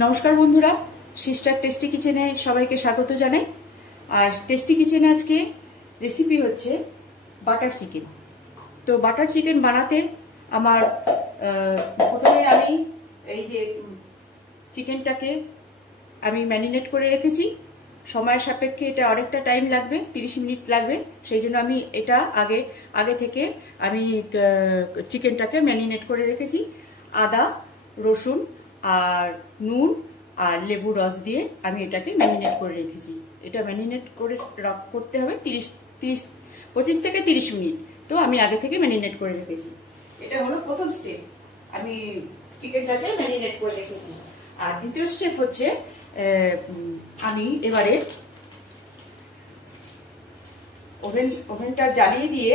নমস্কার বন্ধুরা, sister tasty কিচেনে সবাইকে স্বাগত জানাই। আর টেস্টি কিচেনে আজকে রেসিপি হচ্ছে বাটার চিকেন। তো বাটার চিকেন বানাতে আমার প্রথমে আমি এই যে চিকেনটাকে আমি ম্যারিনেট করে রেখেছি। সময়ের সাপেক্ষে এটা অনেকটা টাইম লাগবে, 30 মিনিট লাগবে। সেই জন্য আমি এটা আগে থেকে আমি চিকেনটাকে ম্যারিনেট করে রেখেছি। আদা, রসুন আর নুন আর লেবু রস দিয়ে আমি এটাকে ম্যারিনেট করে রেখেছি। এটা ম্যারিনেট করে করতে হবে 25 থেকে 30 মিনিট। তো আমি আগে থেকে ম্যারিনেট করে রেখেছি। এটা হলো প্রথম স্টেপ, আমি চিকেনটাকে ম্যারিনেট করে রেখেছি। আর দ্বিতীয় স্টেপ হচ্ছে আমি এবারে ওভেনটা জ্বালিয়ে দিয়ে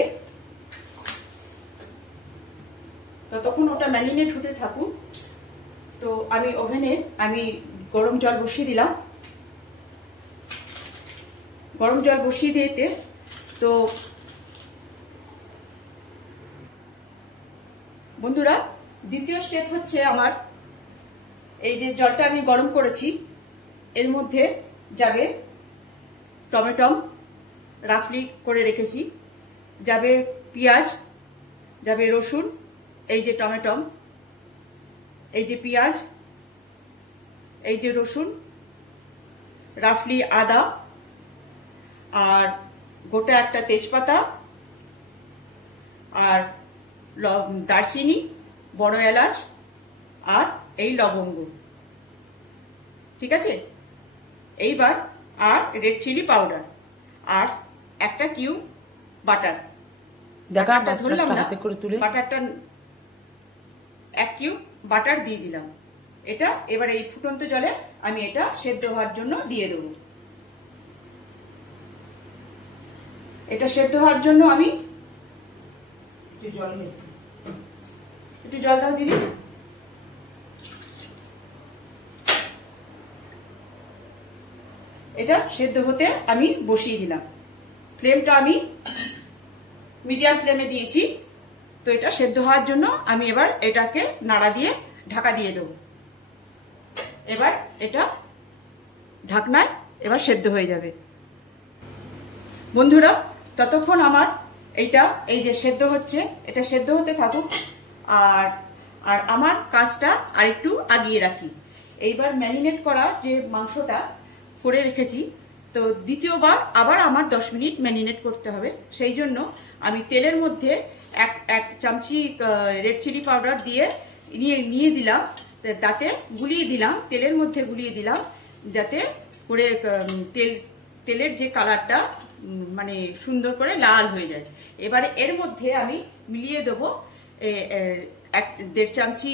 ততক্ষণ ওটা ম্যারিনেট হতে থাকুক। তো আমি ওভেনে গরম জল বসিয়ে দিলাম। গরম জল বসিয়ে দিতে তো বন্ধুরা, দ্বিতীয় স্টেপ হচ্ছে আমার এই যে জলটা আমি গরম করেছি, এর মধ্যে যাবে টমেটো রাফলি করে রেখেছি, যাবে পেঁয়াজ, যাবে রসুন, এই যে টমেটো, এই যে পেঁয়াজ, এই যে রসুন, রাফলি আদা আর গোটা একটা তেজপাতা আর দারচিনি, বড় এলাচ আর এই লবঙ্গ। ঠিক আছে, এইবার আর রেড চিলি পাউডার আর একটা কিউব বাটার। বাটারটা ধরলাম না, বাটারটা 1 কিউব বাটার দিয়ে দিলাম। এটা এবার এই ফুটন্ত জলে আমি এটা সেদ্ধ হওয়ার জন্য দিয়ে দেবো। এটা সেদ্ধ হওয়ার জন্য আমি একটু জল দাও দিদি। এটা সেদ্ধ হতে আমি বসিয়ে দিলাম। ফ্লেমটা আমি মিডিয়াম ফ্লেমে দিয়েছি। তো এটা সেদ্ধ হওয়ার জন্য আমি এবার এটাকে নাড়া দিয়ে ঢাকা দিয়ে দেবো। এবার এটা ঢাকনায় এবার সেদ্ধ হয়ে যাবে। বন্ধুরা, ততক্ষণ আমার এই যে সেদ্ধ হচ্ছে, এটা সেদ্ধ হতে থাকুক। আর আমার কাজটা আরেকটু আগিয়ে রাখি। এইবার ম্যারিনেট করা যে মাংসটা করে রেখেছি, তো দ্বিতীয়বার আবার আমার 10 মিনিট ম্যারিনেট করতে হবে। সেই জন্য আমি তেলের মধ্যে এক চামচি রেড চিলি পাউডার দিয়ে নিয়ে দিলাম, তাতে গুলিয়ে দিলাম, তেলের মধ্যে গুলিয়ে দিলাম, যাতে করে তেলের যে কালারটা মানে সুন্দর করে লাল হয়ে যায়। এবারে এর মধ্যে আমি মিলিয়ে দেবো 1.5 চামচি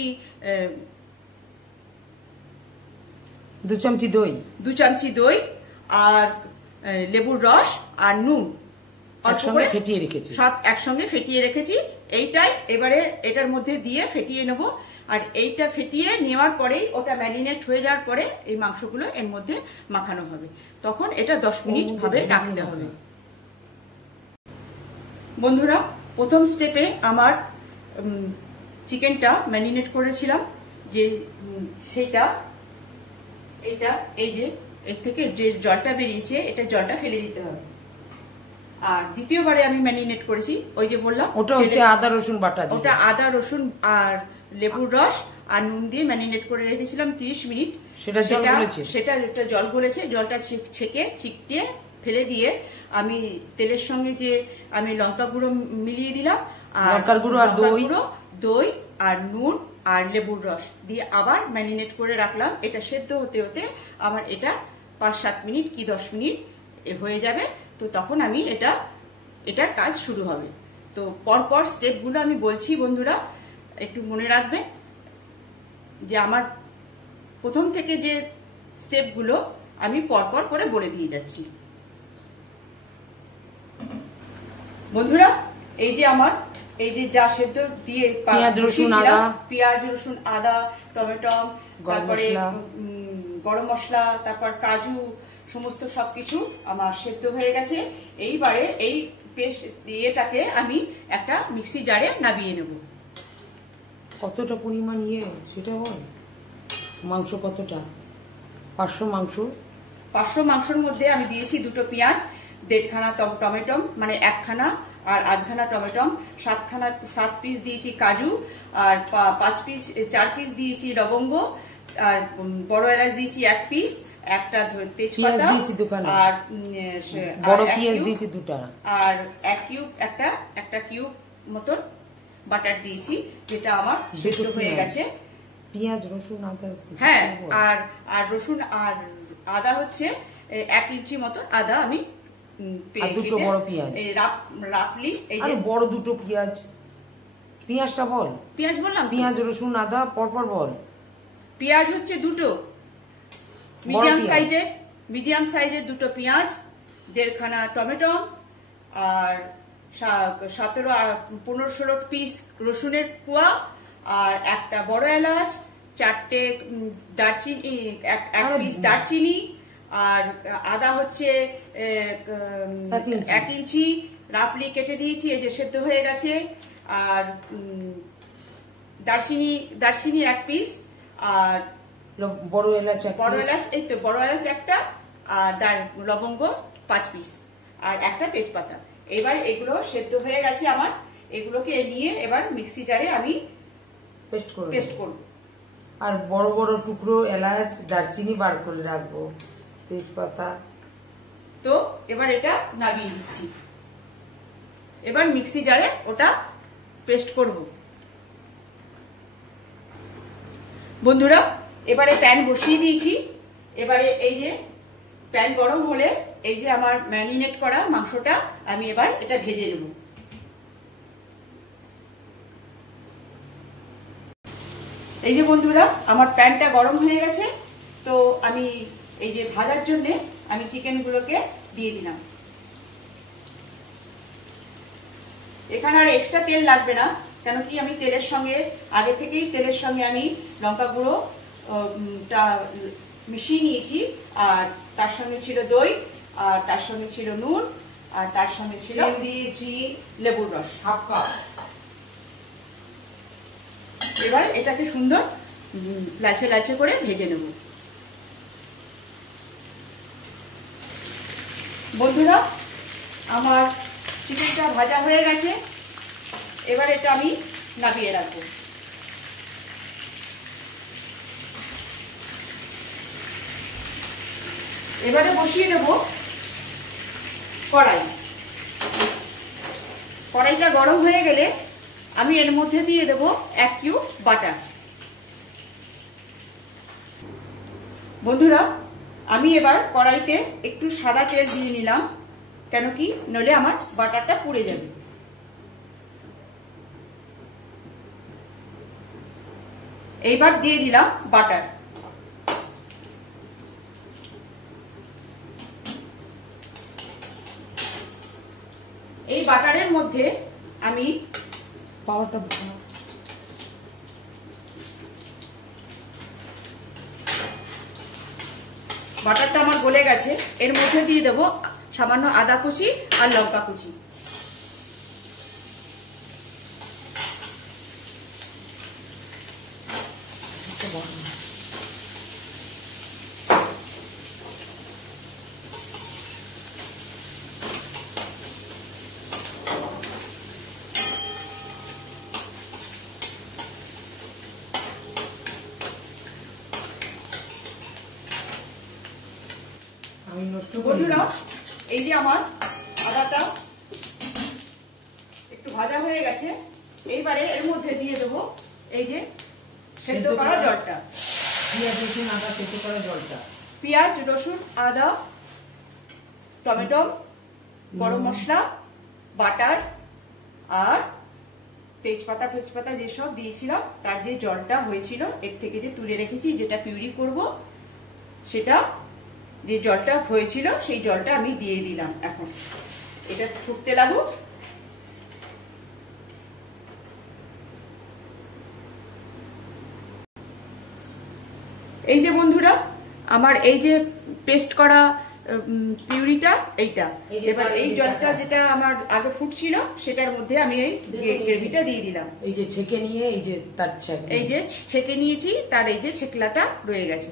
2 চামচি দই, 2 চামচি দই আর লেবুর রস আর নুন একসঙ্গে ফেটিয়ে রেখেছি, সব একসঙ্গে ফেটিয়ে রেখেছি। এইটাই এবারে এটার মধ্যে দিয়ে ফেটিয়ে নেব। আর এইটা ফেটিয়ে নেওয়ার পরেই ওটা ম্যারিনেট হয়ে যাওয়ার পরে এই মাংসগুলো এর মধ্যে মাখানো হবে। তখন এটা 10 মিনিট ভাবে রাখতে হবে। বন্ধুরা, প্রথম স্টেপে আমার চিকেনটা ম্যারিনেট করেছিলাম যে সেটা এই যে এর থেকে যে জলটা বেরিয়েছে, এটা জলটা ফেলে দিতে হবে। আর দ্বিতীয়বারে আমি ম্যারিনেট করেছি, ওই যে বললাম ওটা হচ্ছে আদা রসুন বাটা, ওটা আদা রসুন আর লেবুর রস আর নুন দিয়ে ম্যারিনেট করে রেখেছিলাম 30 মিনিট। সেটা জল গলেছে, জলটা চিকটিয়ে ফেলে দিয়ে আমি তেলের সঙ্গে যে আমি লঙ্কা গুঁড়ো মিলিয়ে দিলাম, আর লঙ্কার গুঁড়ো আর দই আর নুন আর লেবুর রস দিয়ে আবার ম্যারিনেট করে রাখলাম। এটা সেদ্ধ হতে হতে আমার এটা 5-7 মিনিট কি 10 মিনিট হয়ে যাবে। তো তখন আমি এটার কাজ শুরু হবে। তো পরপর স্টেপগুলো আমি বলছি বন্ধুরা, একটু মনে রাখবেন যে আমার প্রথম থেকে যে স্টেপগুলো আমি পরপর করে বলে দিয়ে যাচ্ছি। বন্ধুরা, এই যে আমার এই যে যা সেদ্ধ দিয়ে পেঁয়াজ রসুন আদা টমেটো, তারপরে গরম মশলা, তারপর কাজু, সমস্ত সবকিছু আমার সেদ্ধ হয়ে গেছে। এইবারে এই পেস্ট ইয়েটাকে আমি একটা মিক্সি জারে নামিয়ে নেব। কতটা পরিমাণ সেটা বল। মাংস কতটা? 500 মাংস। 500 মাংসের মধ্যে আমি দিয়েছি 2টো পেঁয়াজ, 1.5খানা টমেটো, মানে 1খানা আর আধখানা টমেটো, 7 পিস দিয়েছি কাজু, আর 4 পিস দিয়েছি লবঙ্গ, আর বড় এলাচ দিয়েছি 1 পিস, একটা তেজপাতা, আর বড় পেঁয়াজ দিয়েছি 2টা, আর একটা কিউব মতন বাটার দিয়েছি, যেটা আমার সেদ্ধ হয়ে গেছে। পেঁয়াজ রসুন আদা, হ্যাঁ, আর রসুন আর আদা হচ্ছে 1 ইঞ্চি মতন আদা আমি দুটো বড় পেঁয়াজ রাফলি, এই যে বড় 2টো পেঁয়াজ। পেঁয়াজটা বল। পেঁয়াজ বললাম, পেঁয়াজ রসুন আদা পরপর বল। পেঁয়াজ হচ্ছে 2টো মিডিয়াম সাইজের 2টো পেঁয়াজ, 1.5খানা টমেটো, আর 15-16 পিস রসুনের কোয়া, আর একটা বড় এলাচ, 4টে দারচিনি, 1 পিস দারচিনি, আর আদা হচ্ছে 1 ইঞ্চি রাফলি কেটে দিয়েছি, এই যে সেদ্ধ হয়ে গেছে। আর দারচিনি 1 পিস, আর বড় এলাচ এই তো বড় এলাচ একটা, আর লবঙ্গ 5 পিস, আর একটা তেজপাতা। এবার এগুলো সেদ্ধ হয়ে গেছে আমার, এগুলোকে নিয়ে এবার মিক্সি জারে আমি পেস্ট করব। আর বড় বড় টুকরো এলাচ দারচিনি বার করে রাখবো, তেজপাতা। তো এবার এটা নামিয়ে দিচ্ছি, এবার মিক্সি জারে ওটা পেস্ট করব। বন্ধুরা, এবারে প্যান বসিয়ে দিয়েছি। এবারে এই যে প্যান গরম হলে এই যে আমার ম্যারিনেট করা মাংসটা আমি এবার এটা ভেজে নেব। এই যে বন্ধুরা, আমার প্যানটা গরম হয়ে গেছে, তো আমি এই যে ভাজার জন্য আমি চিকেনগুলোকে দিয়ে দিলাম। এখানে আর এক্সট্রা তেল লাগবে না, কেন কি আমি আগে থেকেই তেলের সঙ্গে আমি লঙ্কা গুঁড়ো মিশিয়ে নিয়েছি, আর তার সঙ্গে ছিল দই, আর তার সঙ্গে ছিল নুন, আর তার সঙ্গে ছিল দিয়েছি লেবুর রস 1/2 কাপ। এবার এটাকে সুন্দর লালচে লালচে করে ভেজে নেব। বন্ধুরা, আমার চিকেনটা ভাজা হয়ে গেছে, এবার এটা আমি নামিয়ে রাখবো। এবারে বসিয়ে দেব কড়াইটা গরম হয়ে গেলে আমি এর মধ্যে দিয়ে দেব 1 কিউব বাটার। বন্ধুরা, আমি এবার কড়াইতে একটু সাদা তেল দিয়ে নিলাম, কেন কি নইলে আমার বাটারটা পুড়ে যাবে। এইবার দিয়ে দিলাম বাটার। এই বাটারের মধ্যে আমি বাটারটা আমার গলে গেছে, এর মধ্যে দিয়ে দেবো সামান্য আদা কুচি আর লঙ্কা কুচি। বন্ধুরা, এই যে আমার আদাটা একটু ভাজা হয়ে গেছে, এইবারে এর মধ্যে দিয়ে দেবো এই যে সেদ্ধ করা জলটা, পেঁয়াজ রসুন আদা টমেটো, গরম মশলা, বাটার, আর তেজপাতা যেসব দিয়েছিলাম, তার যে জলটা হয়েছিল এর থেকে যে তুলে রেখেছি, যেটা পিউরি করব, সেটা যে জলটা হয়েছিল সেই জলটা আমি দিয়ে দিলাম। এখন এটা ফুটতে লাগুক। এই যে বন্ধুরা, আমার এই যে পেস্ট করা পিউরিটা এইটা। এবার এই জলটা যেটা আমার আগে ফুটছিল সেটার মধ্যে আমি এই গ্রেভিটা দিয়ে দিলাম। এই যে ছেঁকে নিয়ে এই যে তার এই যে ছেঁকে নিয়েছি তার এই যে ছেঁকলাটা রয়ে গেছে।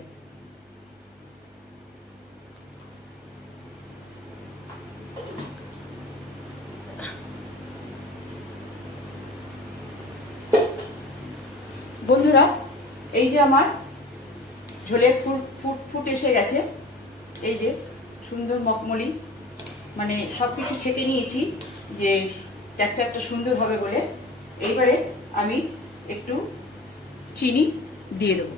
বন্ধুরা এই যে আমার ঝোলের ফুট এসে গেছে, এই যে সুন্দর মখমলি, মানে সবকিছু ছেঁকে নিয়েছি যে টেক্সচারটা সুন্দর হবে বলে। এইবারে আমি একটু চিনি দিয়ে দেবো।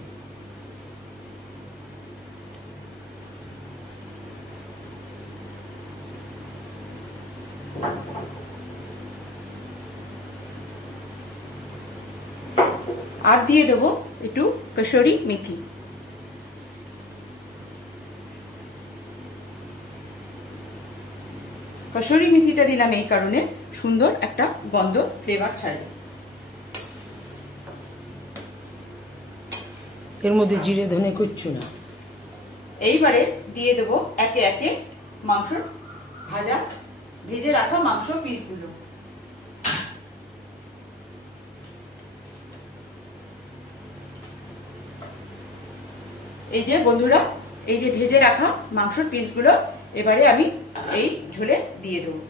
আর দিয়ে দেবো একটু কসুরি মেথি। কসুরি মেথিটা দিলাম এই কারণে সুন্দর একটা গন্ধ ফ্লেভার ছাড়ে। এর মধ্যে জিরে ধনে কিচ্ছু না। এইবারে দিয়ে দেবো একে একে মাংস ভেজে রাখা মাংস পিসগুলো। এই যে বন্ধুরা এই যে ভেজে রাখা মাংসের পিসগুলো এবারে আমি এই ঝোলে দিয়ে দেবো।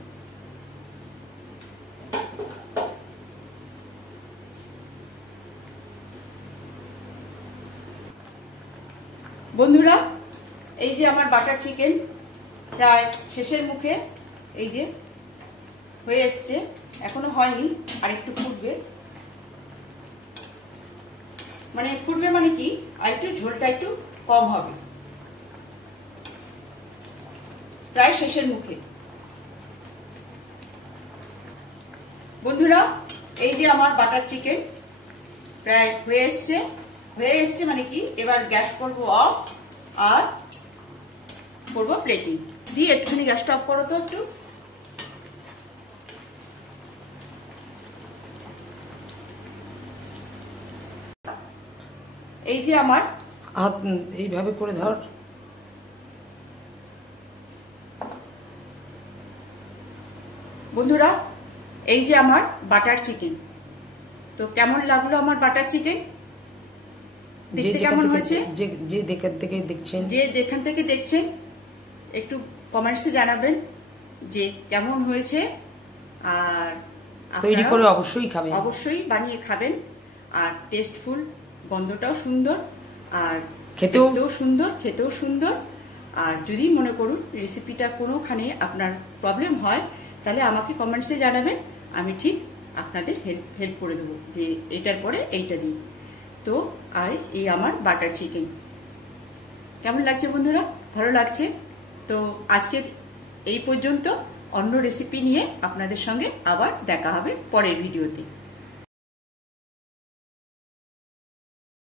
বন্ধুরা এই যে আমার বাটার চিকেন প্রায় শেষের মুখে, এই যে হয়ে এসছে, এখনো হয়নি, আর একটু ফুটবে। মানে ফুটবে মানে কি, আর একটু ঝোলটা একটু কম হবে, প্রায় শেষের মুখে। বন্ধুরা এই যে আমার বাটার চিকেন প্রায় হয়ে এসছে মানে কি, এবার গ্যাস করব অফ আর করব প্লেটিং দিয়ে। একটুখানি গ্যাসটা অফ করো তো একটু। এই যে আমার হাত এইভাবে করে ধর। বন্ধুরা এই যে আমার বাটার চিকেন, তো কেমন লাগলো আমার বাটার চিকেন, দেখতে কেমন হয়েছে? যে যেখান থেকে দেখছেন একটু কমেন্টসে জানাবেন যে কেমন হয়েছে, আর তৈরি করে অবশ্যই খাবেন, অবশ্যই বানিয়ে খাবেন। আর টেস্টফুল, গন্ধটাও সুন্দর, আর খেতেও সুন্দর। আর যদি মনে করুন রেসিপিটা কোনোখানে আপনার প্রবলেম হয় তাহলে আমাকে কমেন্টসে জানাবেন, আমি ঠিক আপনাদের হেল্প করে দেবো যে এটার পরে এইটা দিই। তো আর এই আমার বাটার চিকেন কেমন লাগছে বন্ধুরা? ভালো লাগছে তো আজকের এই পর্যন্ত। অন্য রেসিপি নিয়ে আপনাদের সঙ্গে আবার দেখা হবে পরের ভিডিওতে।